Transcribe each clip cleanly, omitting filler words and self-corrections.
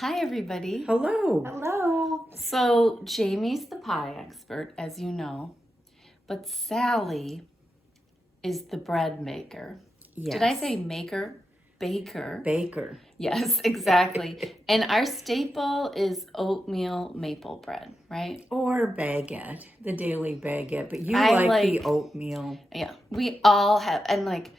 Hi, everybody. Hello. Hello. So, Jamie's the pie expert, as you know, but Sally is the bread maker. Yes. Did I say maker? Baker. Baker. Yes, exactly. And our staple is oatmeal maple bread, right? Or baguette, the daily baguette, but you I like the oatmeal. Yeah, we all have, and like,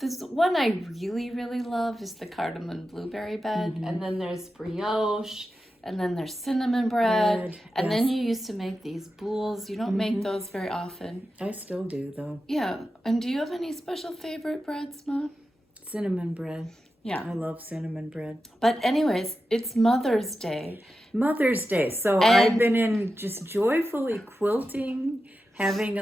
this one I really, really love is the cardamom blueberry bread, and then there's brioche, and then there's cinnamon bread, and then you used to make these boules. You don't make those very often. I still do, though. Yeah, and do you have any special favorite breads, Ma? Cinnamon bread. Yeah. I love cinnamon bread. But anyways, it's Mother's Day. Mother's Day. So I've been in just joyfully quilting, having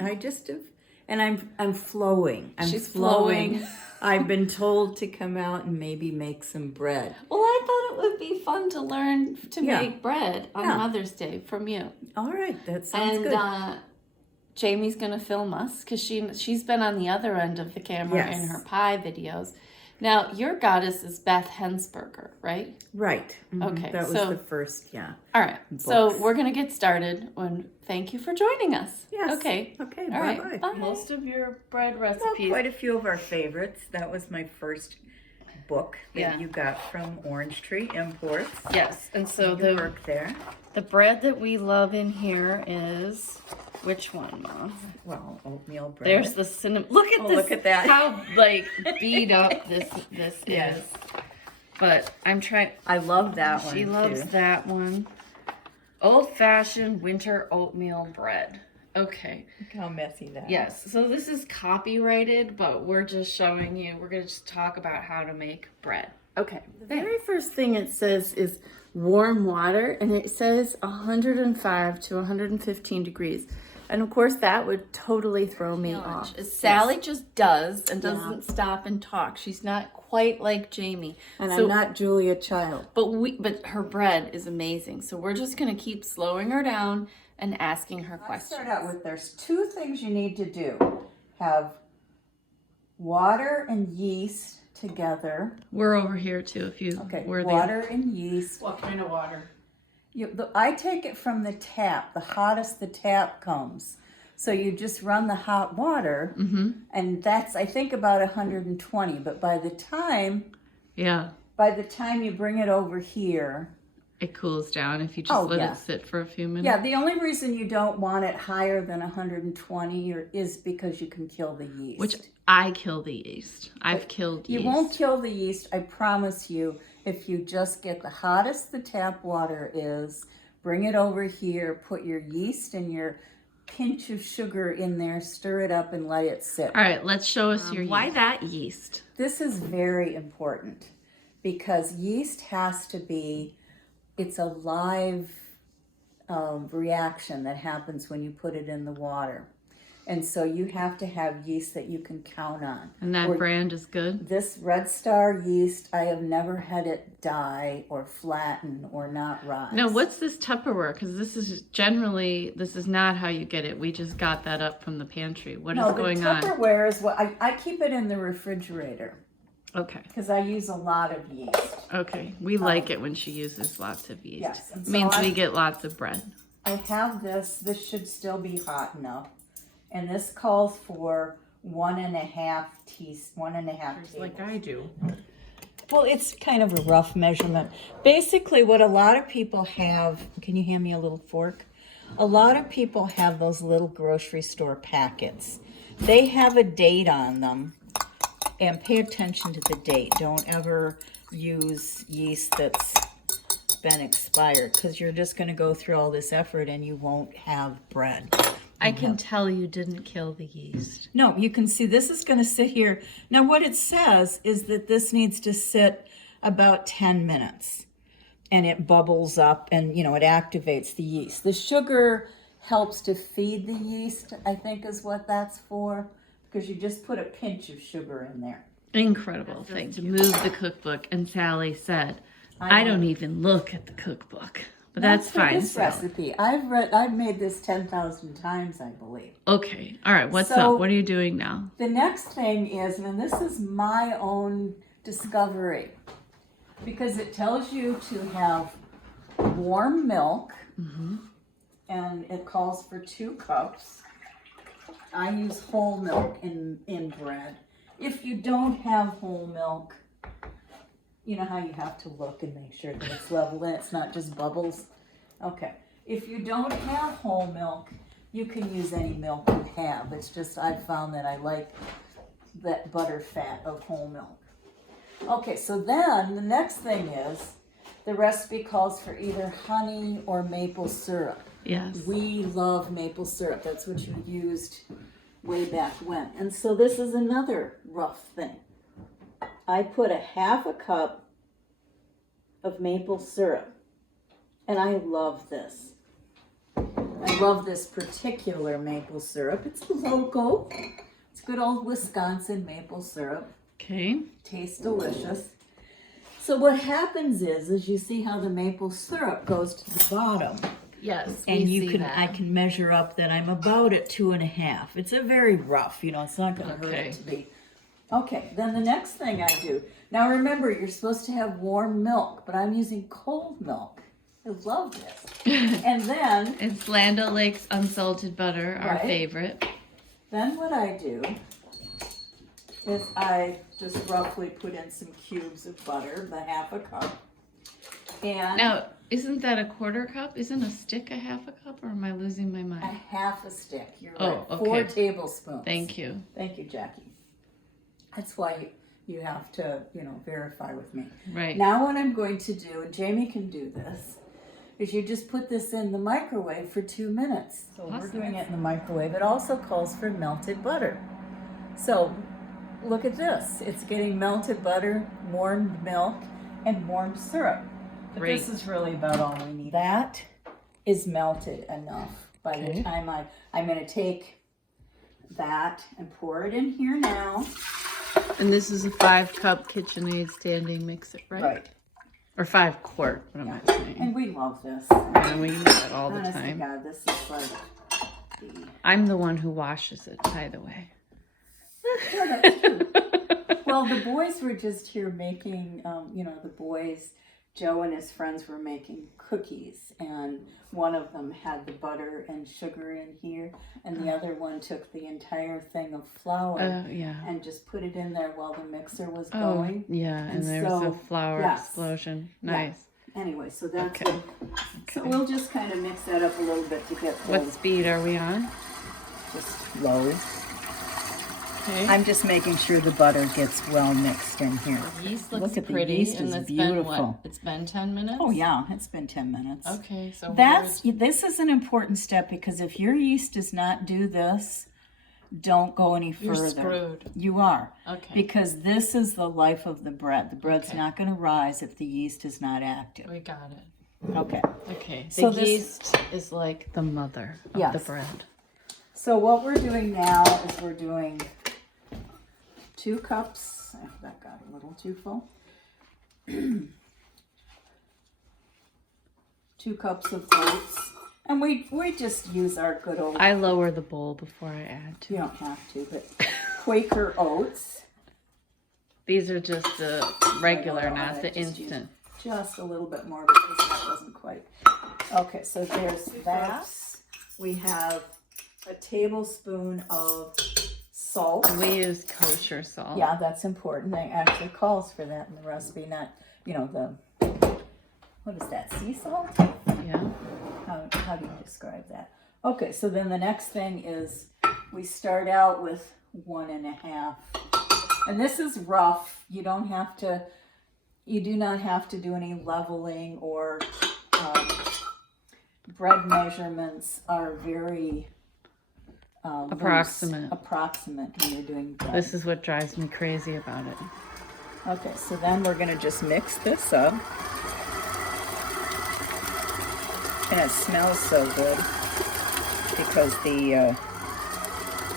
I just have, and I'm flowing. She's flowing. I've been told to come out and maybe make some bread. Well, I thought it would be fun to learn to make bread on Mother's Day from you. All right, that sounds good. And Jamie's going to film us because she's been on the other end of the camera in her pie videos. Now, your goddess is Beth Hensberger, right? Right. Okay. That was the first, All right. Books. So we're going to get started. Thank you for joining us. Yes. Okay. Okay. All bye-bye. right. Bye. Most of your bread recipes. Well, quite a few of our favorites. That was my first book that you got from Orange Tree Imports. Yes. And so the bread that we love in here is which one, Mom? Well, oatmeal bread. There's the cinnamon. Look at this. Look at that. How beat up this is. But I'm trying. I love that one. She loves that one. Old-fashioned winter oatmeal bread. Okay. Look how messy that is. Yes. So this is copyrighted, but we're just showing you. We're going to just talk about how to make bread. Okay. The very first thing it says is warm water, and it says 105 to 115 degrees. And of course, that would totally throw me off. Sally just does and doesn't stop and talk. She's not quite like Jamie. And I'm not Julia Child. But her bread is amazing. So we're just going to keep slowing her down and asking her questions. Start out with there's two things you need to do. Have water and yeast together. We're over here too. Water and yeast. What kind of water? I take it from the tap, the hottest the tap comes. So you just run the hot water, and that's, I think, about 120. But by the time you bring it over here, it cools down if you just let it sit for a few minutes. Yeah, the only reason you don't want it higher than 120 is because you can kill the yeast. Which I kill the yeast. I've killed yeast. You won't kill the yeast, I promise you. If you just get the hottest the tap water is, bring it over here, put your yeast and your pinch of sugar in there, stir it up and let it sit. All right, let's show us your yeast. Why that yeast? This is very important because yeast has to be, it's a live reaction that happens when you put it in the water. And so you have to have yeast that you can count on. And that brand is good? This Red Star yeast, I have never had it die or flatten or not rise. No, what's this Tupperware? Because this is not how you get it. We just got that up from the pantry. What is going on? No, the Tupperware is what, I keep it in the refrigerator. Okay. Because I use a lot of yeast. Okay. We like it when she uses lots of yeast. Yes. It means we get lots of bread. I have this. This should still be hot enough. And this calls for 1.5 teaspoons. Like I do. Well, it's kind of a rough measurement. Basically, what a lot of people have, can you hand me a little fork? A lot of people have those little grocery store packets. They have a date on them. And pay attention to the date. Don't ever use yeast that's been expired because you're just going to go through all this effort and you won't have bread. I can tell you didn't kill the yeast. No, you can see this is going to sit here. Now what it says is that this needs to sit about 10 minutes and it bubbles up and, it activates the yeast. The sugar helps to feed the yeast, I think is what that's for, because you just put a pinch of sugar in there. Incredible thing to move the cookbook. And Sally said, I don't even look at the cookbook. But that's fine. This recipe, I've made this 10,000 times, I believe. Okay. All right. What's up? What are you doing now? The next thing is, and this is my own discovery. because it tells you to have warm milk, and it calls for 2 cups. I use whole milk in bread. If you don't have whole milk, you know how you have to look and make sure that it's level and it's not just bubbles? Okay. If you don't have whole milk, you can use any milk you have. It's just I've found that I like that butter fat of whole milk. Okay, so then the next thing is the recipe calls for either honey or maple syrup. Yes. We love maple syrup. That's what you used way back when. And so this is another rough thing. I put a 1/2 cup of maple syrup, and I love this. I love this particular maple syrup. It's local. It's good old Wisconsin maple syrup. Okay. Tastes delicious. So what happens is you see how the maple syrup goes to the bottom. Yes. And I can measure up that I'm about at 2.5. It's a very rough, it's not going to hurt it to be. Okay, then the next thing I do. Now remember, you're supposed to have warm milk, but I'm using cold milk. I love this. And then It's Land O'Lakes unsalted butter, our Right. favorite. Then what I do is I just roughly put in some cubes of butter, the 1/2 cup. And Now, isn't that a 1/4 cup? Isn't a stick a 1/2 cup, or am I losing my a mind? 1/2 stick. You're Oh, right. okay. 4 tablespoons. Thank you. Thank you, Jackie. That's why you have to, verify with me. Right. Now what I'm going to do, and Jamie can do this, is you just put this in the microwave for 2 minutes. So we're Awesome. doing it in the microwave. It also calls for melted butter. So look at this. It's getting melted butter, warmed milk, and warm syrup. But Great. this is really about all we need. That is melted enough. By Okay. the time I'm going to take that and pour it in here now. And this is a 5-cup KitchenAid standing mixer, right? Right. Or 5-quart, what am I saying? And we love this. And we use it all the Honest to time. God, this is like the... I'm the one who washes it, by the way. Yeah, that's true. Well, the boys were just here making, the boys, Joe and his friends were making cookies, and one of them had the butter and sugar in here, and the other one took the entire thing of flour Yeah. and just put it in there while the mixer was Oh, going. yeah, and And there was a so, flour yes. explosion. Yeah. Nice. Anyway, so that's Okay. So we'll just kind of mix that up a little bit to get What the speed are we on? just low. Okay. I'm just making sure the butter gets well mixed in here. The yeast looks Look at the pretty, yeast and is it's been beautiful. what? It's been 10 minutes? Oh yeah, it's been 10 minutes. Okay, so This is an important step because if your yeast does not do this, don't go any you're further. screwed. You are. Okay. Because this is the life of the bread. The bread's Okay. not going to rise if the yeast is not active. We got it. Okay. Okay. So The this- yeast is like the mother of Yes. the bread. So what we're doing now is we're doing 2 cups. That got a little too full. 2 cups of oats. And we just use our good old, I lower the bowl before I add to you it. don't have to, but Quaker oats. These are just the regular, I know, not I the just instant. Just a little bit more because that wasn't quite. Okay, so there's that. We have a tablespoon of salt. And we use kosher salt. Yeah, that's important. It actually calls for that in the recipe, not, what is that, sea salt? Yeah. How do you describe that? Okay, so then the next thing is we start out with 1.5. And this is rough. You do not have to do any leveling or bread measurements are very loose, Approximate. when you're doing bread. This is what drives me crazy about it. Okay, so then we're going to just mix this up. And it smells so good because the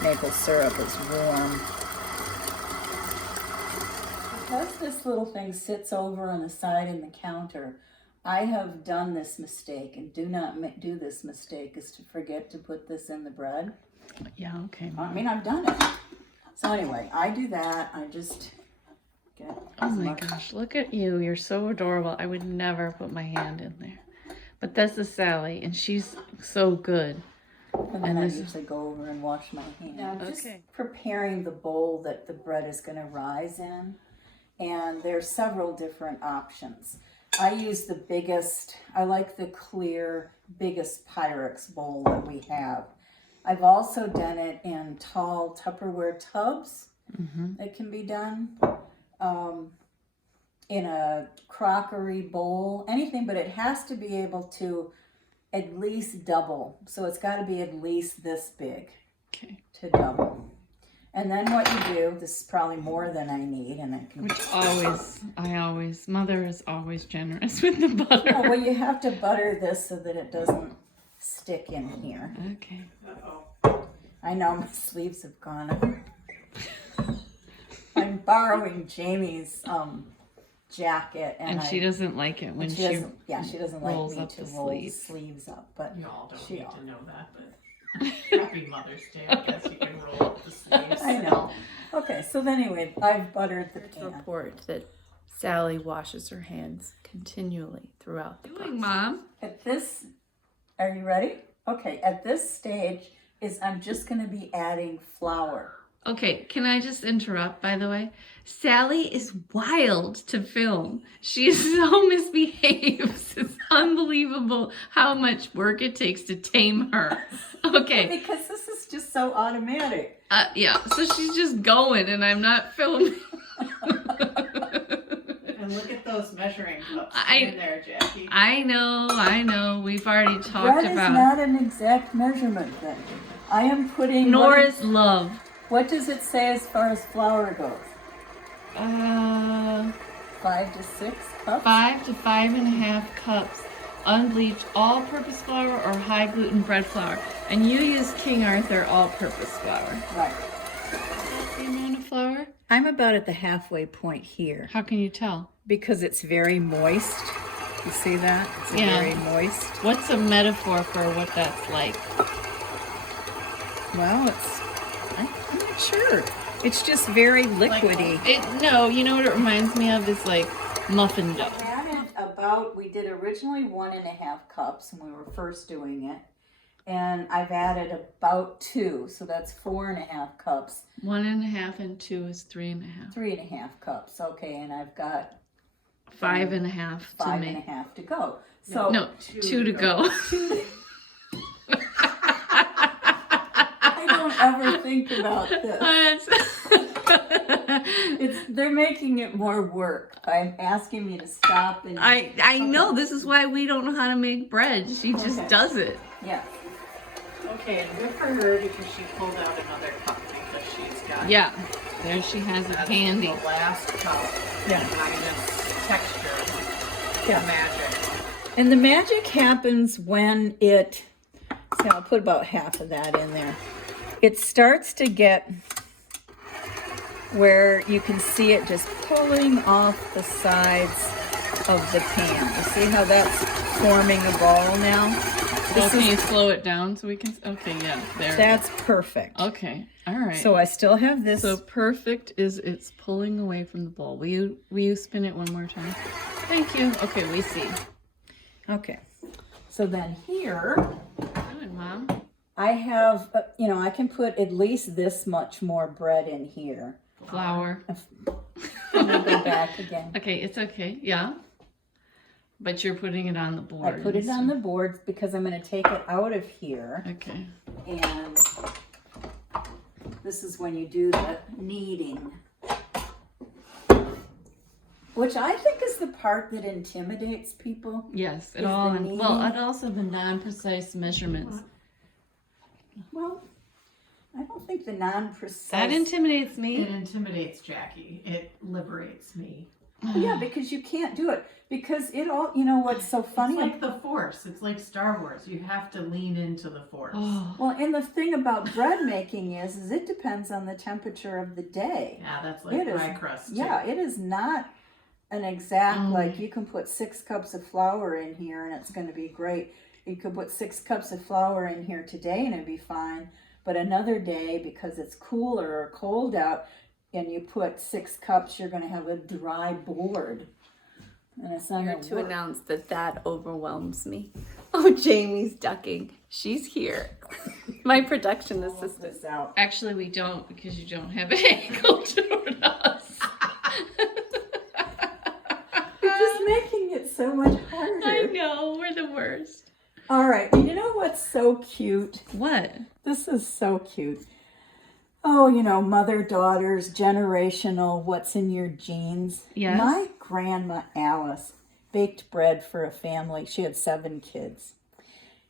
maple syrup is warm. Because this little thing sits over on the side in the counter, I have done this mistake, and do not do this mistake, is to forget to put this in the bread. Yeah, okay. I mean, I've done it. So anyway, I do that. I just get Oh as my much. gosh, look at you. You're so adorable. I would never put my hand in there. But this is Sally, and she's so good. And then I usually go over and wash my hands. Now I'm just preparing the bowl that the bread is going to rise in. And there's several different options. I use the biggest, I like the clear, biggest Pyrex bowl that we have. I've also done it in tall Tupperware tubs that can be done. In a crockery bowl, anything, but it has to be able to at least double. So it's got to be at least this big to double. And then what you do, this is probably more than I need, and I can... Which Mother is always generous with the butter. Oh, well, you have to butter this so that it doesn't stick in here. Okay. Uh-oh. I know, my sleeves have gone up. I'm borrowing Jamie's jacket, and she doesn't like it when she doesn't. Yeah, she doesn't like me to roll the sleeves. sleeves up. But y'all don't need to know that. But happy Mother's Day. I guess you can roll up the sleeves. I know. Okay, so then anyway, I've buttered the pan. Report that Sally washes her hands continually throughout the process. Mom. At this, are you ready? Okay, at this stage I'm just going to be adding flour. Okay, can I just interrupt, by the way? Sally is wild to film. She is so misbehaves. It's unbelievable how much work it takes to tame her. Okay. Because this is just so automatic. Yeah, so she's just going and I'm not filming. And look at those measuring cups in there, Jackie. I know. We've already talked Bread about... Bread is not an exact measurement then. I am putting... Nor is love. What does it say as far as flour goes? 5 to 6 cups? 5 to 5.5 cups unbleached all-purpose flour or high-gluten bread flour. And you use King Arthur all-purpose flour. Right. That's the amount of flour? I'm about at the halfway point here. How can you tell? Because it's very moist. You see that? It's very moist. What's a metaphor for what that's like? Well, I'm not sure. It's just very liquidy. No, you know what it reminds me of is like muffin dough. We did originally 1.5 cups when we were first doing it. And I've added about 2, so that's 4.5 cups. 1.5 and 2 is 3.5. 3.5 cups, okay, and I've got 5.5 to make. 5.5 to go. So no, 2 to go. I don't ever think about this. They're making it more work by asking me to stop and... I know, this is why we don't know how to make bread. She just does it. Yeah. Okay, and good for her because she pulled out another cup because she's got... Yeah, there she has it handy. The last cup. Yeah. Minus texture. Yeah. Magic. And the magic happens when it... So I'll put about half of that in there. It starts to get where you can see it just pulling off the sides of the pan. You see how that's forming a ball now? Can you slow it down so we can... Okay, yeah, there. That's perfect. Okay, all right. So I still have this. So perfect is it's pulling away from the bowl. Will you spin it one more time? Thank you. Okay, we see. Okay. So then here... Good, Mom. I have, I can put at least this much more bread in here. Flour. Let me go back again. Okay, it's okay. Yeah. But you're putting it on the board. I put it on the board because I'm going to take it out of here. Okay. And this is when you do the kneading. Which I think is the part that intimidates people. Yes, it also the non-precise measurements. Well, I don't think the non-precise... That intimidates me. It intimidates Jackie. It liberates me. Yeah, because you can't do it. Because it all, what's so funny... It's like the Force. It's like Star Wars. You have to lean into the Force. Oh. Well, and the thing about bread making is it depends on the temperature of the day. Yeah, that's like pie crust, too. Yeah, it is not an exact, like, you can put 6 cups of flour in here and it's going to be great. You could put 6 cups of flour in here today and it'd be fine. But another day, because it's cooler or cold out, and you put 6 cups, you're going to have a dry board. And it's not Here going to announce that overwhelms me. Oh, Jamie's ducking. She's here. My production assistant. this out. Actually, we don't because you don't have an angle toward us. You're just making it so much harder. I know, we're the worst. All right, you know what's so cute? What? This is so cute. Oh, you know, mother, daughters, generational, what's in your genes. Yes. My grandma Alice baked bread for a family. She had 7 kids.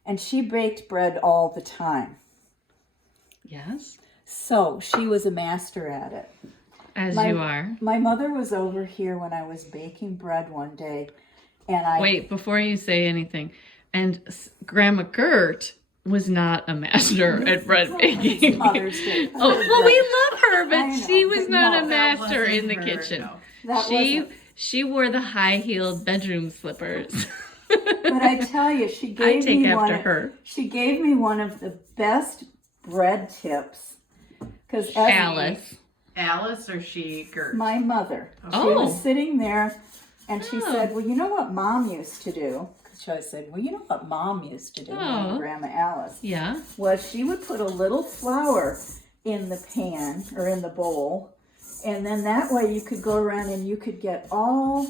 And she baked bread all the time. Yes. So she was a master at it. As you are. My mother was over here when I was baking bread one day. And I... Wait, before you say anything. And Grandma Gert was not a master at bread baking. Mother's Day. Oh, well, we love her, I but know, she was but not no, a That master wasn't in the her, kitchen. no. That wasn't. She wore the high-heeled bedroom slippers. But I tell you, she I gave take me after one. her. She gave me one of the best bread tips. Because Alice. Alice or she, Gert? my mother, she Oh. was sitting there, and she Oh. said, "Well, you know what Mom used to do." Because I said, "Well, you know what Mom used to do, Oh. Grandma Alice, Yeah. was she would put a little flour in the pan or in the bowl, and then that way you could go around and you could get all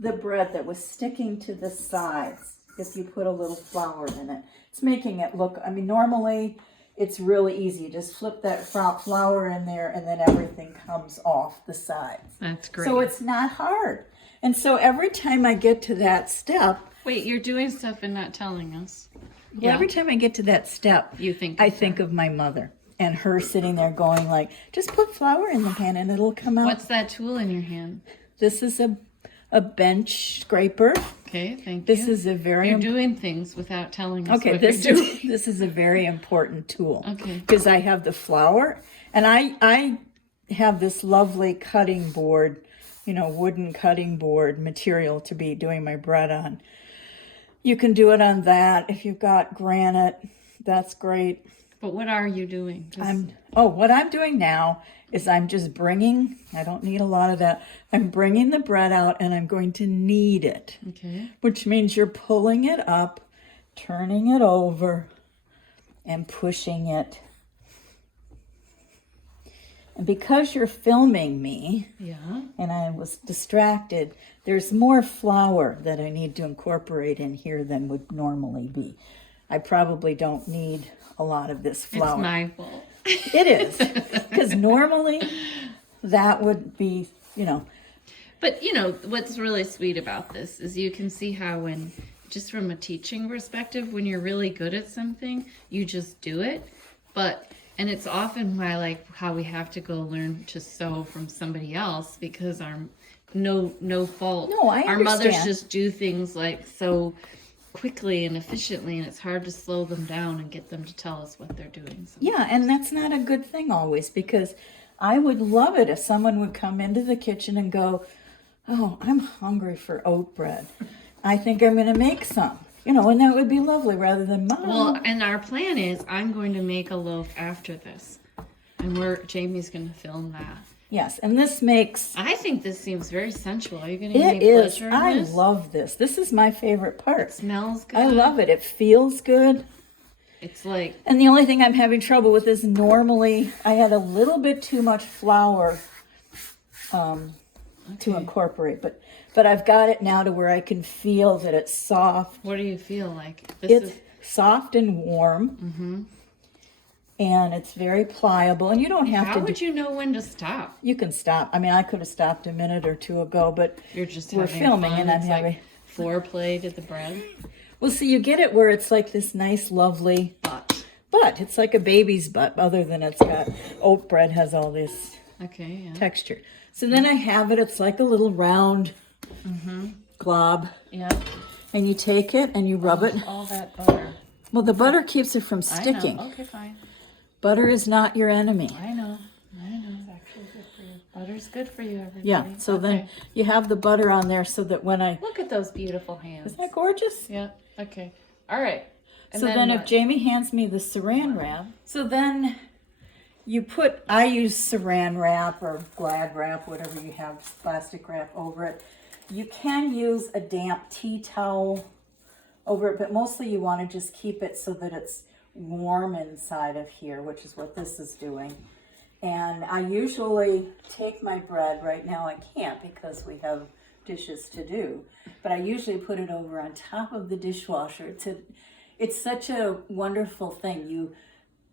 the bread that was sticking to the sides if you put a little flour in it. It's making it look, I mean, normally it's really easy. You just flip that flour in there and then everything comes off the sides. That's great. So it's not hard. And so every time I get to that step, Wait, you're doing stuff and not telling us. every time I get to that step, You think I of think of my mother and her sitting there going like, just put flour in the pan and it'll come out. What's that tool in your hand? This is a bench scraper. Okay, thank This you. is a very You're doing things without telling us okay. what This you're doing. is this is a very important tool. Okay. Because I have the flour, and I have this lovely cutting board, you know, wooden cutting board material to be doing my bread on. You can do it on that if you've got granite. That's great. But what are you doing? Just- What I'm doing now is I'm just bringing, I don't need a lot of that. I'm bringing the bread out and I'm going to knead it, Okay. which means you're pulling it up, turning it over, and pushing it. And because you're filming me Yeah. and I was distracted, there's more flour that I need to incorporate in here than would normally be. I probably don't need a lot of this flour. It's my fault. It is, because normally that would be, you know, But you know what's really sweet about this is you can see how when just from a teaching perspective, when you're really good at something, you just do it. And it's often why like how we have to go learn to sew from somebody else because our no fault. No, I Our mothers understand. just do things like so quickly and efficiently, and it's hard to slow them down and get them to tell us what they're doing. So. yeah, and that's not a good thing always, because I would love it if someone would come into the kitchen and go, "Oh, I'm hungry for oat bread. I think I'm going to make some." You know, and that would be lovely rather than Mom. Well, and our plan is I'm going to make a loaf after this, and Jamie's going to film that. Yes, and this makes I think this seems very sensual. Are you going to give it me is. pleasure in I this? love this. This is my favorite part. Smells good. I love it. It feels good. It's like And the only thing I'm having trouble with is normally I had a little bit too much flour to incorporate, but I've got it now to where I can feel that it's soft. what do you feel like? It's soft and warm, and it's very pliable. And you don't have How to. would you know when to stop? You can stop. I mean, I could have stopped a minute or two ago, but You're just we're having filming, fun. and I'm It's having. like foreplay to the bread. Well, see, you get it where it's like this nice, lovely butt. It's like a baby's butt, other than it's got oat bread has all this Okay, yeah. texture. So then I have it. It's like a little round glob, Yeah. and you take it and you rub it. All that butter. Well, the butter keeps it from I sticking. know. Okay, fine. Butter is not your enemy. I know. It's actually good for you. Butter's good for you, everybody. Yeah. So then you have the butter on there so that when I Look at those beautiful hands. isn't that gorgeous? Yeah. Okay. All right. And So then if what? Jamie hands me the saran wrap, so then I use saran wrap or glad wrap, whatever you have, plastic wrap over it. You can use a damp tea towel over it, but mostly you want to just keep it so that it's warm inside of here, which is what this is doing. And I usually take my bread, right now I can't because we have dishes to do, but I usually put it over on top of the dishwasher. It's such a wonderful thing. You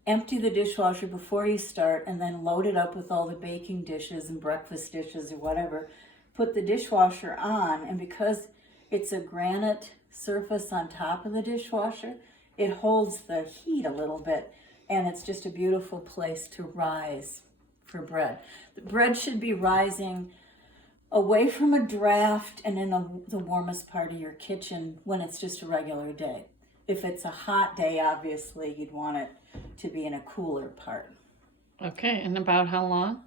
empty the dishwasher before you start and then load it up with all the baking dishes and breakfast dishes or whatever. Put the dishwasher on, and because it's a granite surface on top of the dishwasher, it holds the heat a little bit, and it's just a beautiful place to rise for bread. The bread should be rising away from a draft and in the warmest part of your kitchen when it's just a regular day. If it's a hot day, obviously you'd want it to be in a cooler part. Okay, and about how long?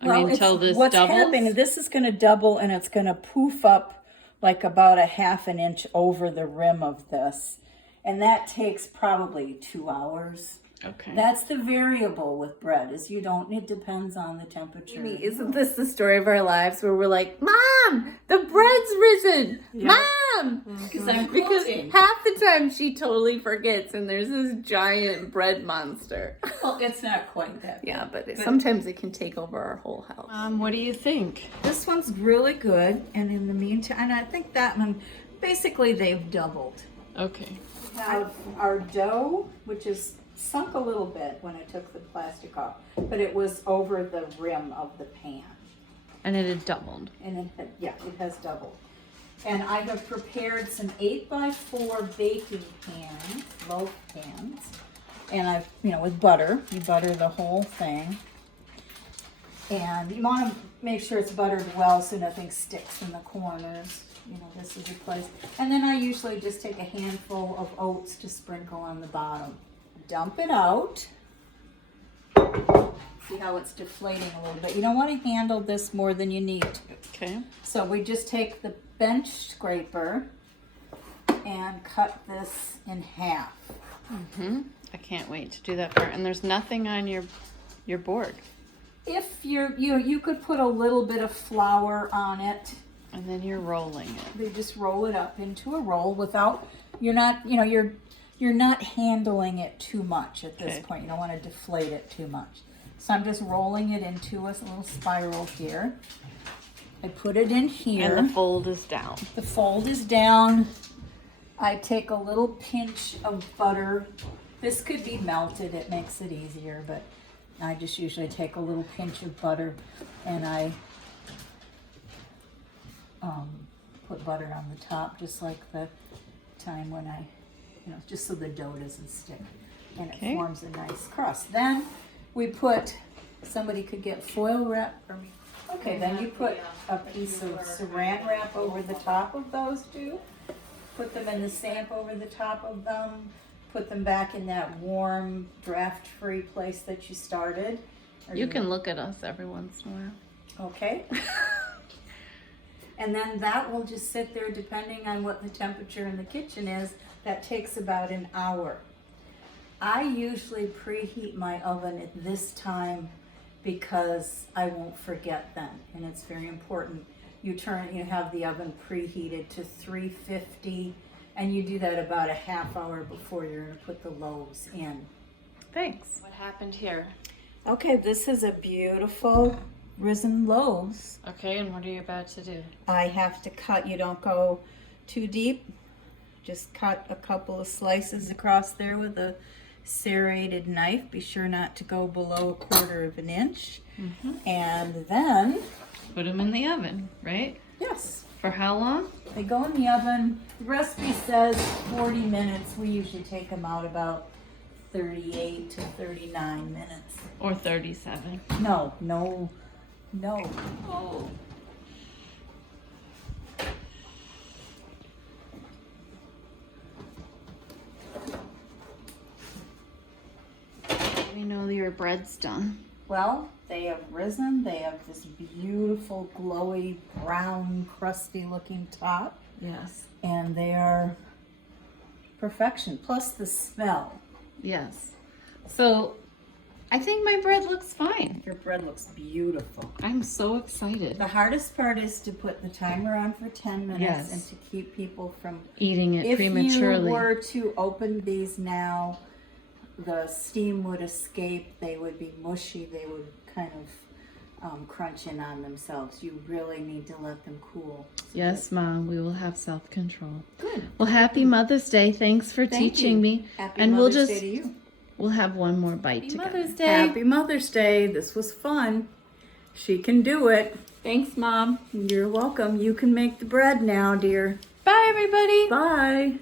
Until this what's doubles? happening, this is going to double and it's going to poof up like about a half an inch over the rim of this. And that takes probably 2 hours. Okay. That's the variable with bread, is it depends on the temperature. Isn't this the story of our lives where we're like, Mom, the bread's risen. Yeah. Mom! Because I'm Because cooking. half the time she totally forgets and there's this giant bread monster. Well, it's not quite that big. Yeah, but sometimes it can take over our whole house. What do you think? This one's really good, and in the meantime, and I think that one, basically they've doubled. Okay. We have our dough, which is sunk a little bit when I took the plastic off, but it was over the rim of the pan. And it had doubled. And it has doubled. And I have prepared some 8x4 baking pans, loaf pans. And I've, with butter, you butter the whole thing. And you want to make sure it's buttered well so nothing sticks in the corners. This is a place. And then I usually just take a handful of oats to sprinkle on the bottom. Dump it out. See how it's deflating a little bit. You don't want to handle this more than you need to. Okay. So we just take the bench scraper and cut this in half. I can't wait to do that part. And there's nothing on your board. If you could put a little bit of flour on it. And then you're rolling it. They just roll it up into a roll without, you're not handling it too much at this point. You don't want to deflate it too much. So I'm just rolling it into a little spiral here. I put it in here. And the fold is down. The fold is down. I take a little pinch of butter. This could be melted, it makes it easier, but I just usually take a little pinch of butter and I put butter on the top, just like the time when I, just so the dough doesn't stick and it forms a nice crust. Then we put, somebody could get foil wrap for me. Okay, then you put a piece of saran wrap over the top of those two. Put them in the stamp over the top of them. Put them back in that warm, draft-free place that you started. You can look at us every once in a while. Okay. And then that will just sit there depending on what the temperature in the kitchen is. That takes about an hour. I usually preheat my oven at this time because I won't forget then, and it's very important. You have the oven preheated to 350, and you do that about a half hour before you're going to put the loaves in. Thanks. What happened here? Okay, this is a beautiful risen loaves. Okay, and what are you about to do? I have to cut, you don't go too deep. Just cut a couple of slices across there with a serrated knife. Be sure not to go below 1/4 of an inch. And then put them in the oven, right? Yes. For how long? They go in the oven. The recipe says 40 minutes. We usually take them out about 38 to 39 minutes. Or 37. No. Oh. We know your bread's done. Well, they have risen. They have this beautiful, glowy, brown, crusty looking top. Yes. And they are perfection. Plus the smell. Yes. So I think my bread looks fine. Your bread looks beautiful. I'm so excited. The hardest part is to put the timer on for 10 minutes Yes. and to keep people from Eating it if prematurely. you were to open these now, the steam would escape. They would be mushy. They would kind of crunch in on themselves. You really need to let them cool. Yes, Mom, we will have self-control. Good. Well, happy Mother's Day. Thanks for Thank teaching you. me. Happy And Mother's we'll Day to you. we'll have one more bite together. Mother's Day. Happy Mother's Day. This was fun. She can do it. Thanks, Mom. You're welcome. You can make the bread now, dear. Bye, everybody. Bye.